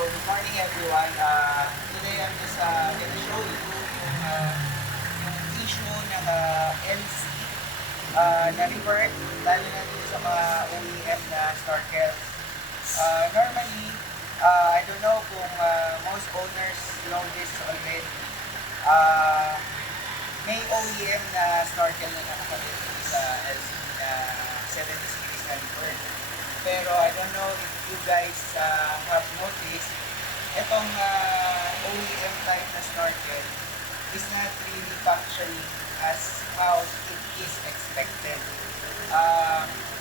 good morning everyone. Today I'm just gonna show you yung issue ng LC na revert, lalo na dito sa mga OEM na snorkel. Normally, I don't know kung most owners know this already. Uh, May OEM na snorkel na nakakabit sa LC na 70 series na revert. Pero I don't know if you guys have noticed, itong OEM type na snorkel is not really functioning as how it is expected.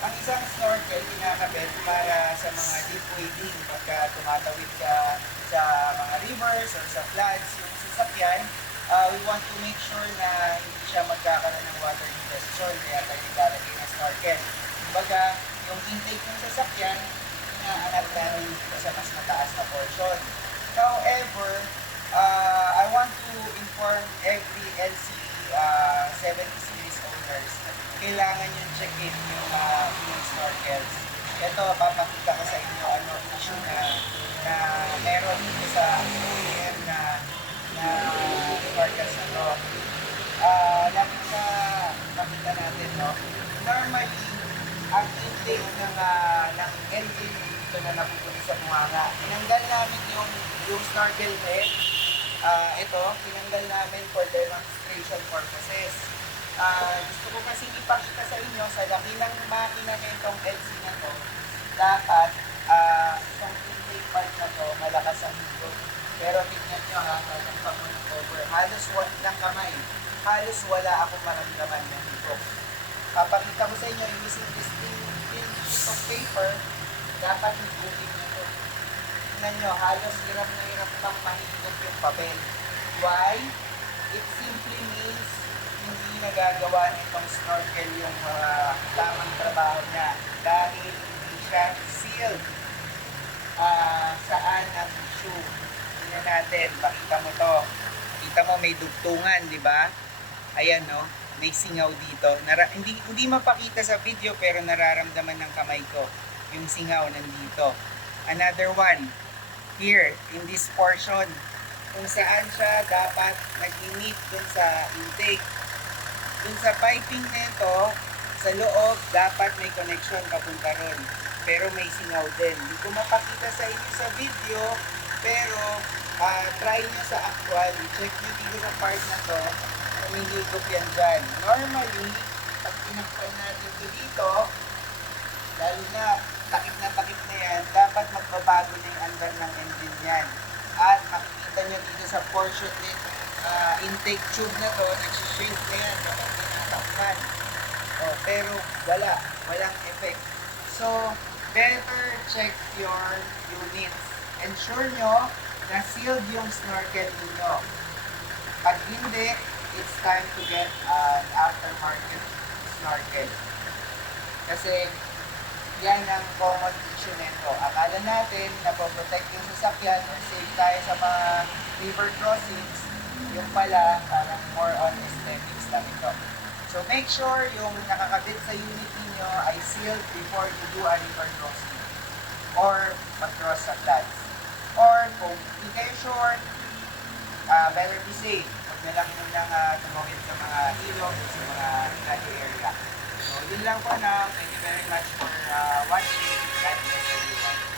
Ang isang snorkel kinakabit para sa mga deep wading pagka tumatawid ka sa mga rivers or sa floods, yung sasakyan, we want to make sure na hindi siya magkakaroon ng water ingestion, kaya tayo naglalagay ng snorkel. Kumbaga, yung intake ng sasakyan, inaanap namin sa mas mataas na portion. However, I want to inform every LC 70 series owners, kailangan yung check-in yung snorkels. Ito, papakita ko sa inyo ano issue na meron dito sa OEM na snorkels na to. Lapit sa makita natin, no? Normally, ang intake ng engine dito na napupunta sa bunganga. Tinanggal namin yung snorkel head. Ito, tinanggal namin for demonstration purposes. Gusto ko kasi ipakita sa inyo, sa laki ng makina nitong LC na to, dapat itong intake part na to, malakas ang higop. Pero tignan nyo ha, ng pangunang cover. Halos ng kamay. Halos wala akong maramdaman ng higop. Papakita ko sa inyo, using this thin piece of paper, dapat higupin nyo ito. Tingnan nyo, halos hirap na hirap pang mahigop yung papel. Why? It simply means hindi nagagawa nitong snorkel yung tamang trabaho niya dahil hindi siya sealed. Saan ang issue? Tingnan natin, pakita mo to. Kita mo may dugtungan, di ba? Ayan, no? May singaw dito. Hindi mapakita sa video pero nararamdaman ng kamay ko yung singaw nandito. Another one, here, in this portion, kung saan siya dapat nag-init dun sa intake. Dun sa piping nito, sa loob, dapat may connection papunta ron. Pero may singaw din. Hindi ko mapakita sa inyo sa video, pero try nyo sa actual. I-check nyo dito sa part na to, humihigop yan dyan. Normally, pag pinakpan natin ito dito, lalo na takip na yan, dapat magbabago na yung andar ng engine yan. At makikita nyo dito sa portion nito, intake tube na to, nagsishrink na yan kapag tinatakpan. Pero walang effect. So, better check your units. Ensure nyo na sealed yung snorkel ninyo. Pag hindi, it's time to get an aftermarket snorkel. Kasi yan ang common issue nito. Akala natin na po-protect yung sasakyan or safe tayo sa mga river crossings. Yung pala, parang more on aesthetics lang ito. So make sure yung nakakabit sa unit niyo ay sealed before you do a river crossing or mag-cross sa floods. Or kung hindi kayo sure, better be safe. Huwag na lang yun lang tumawid sa mga ilog o sa mga flooded area. So yun lang po na. Thank you very much for watching. God bless everyone.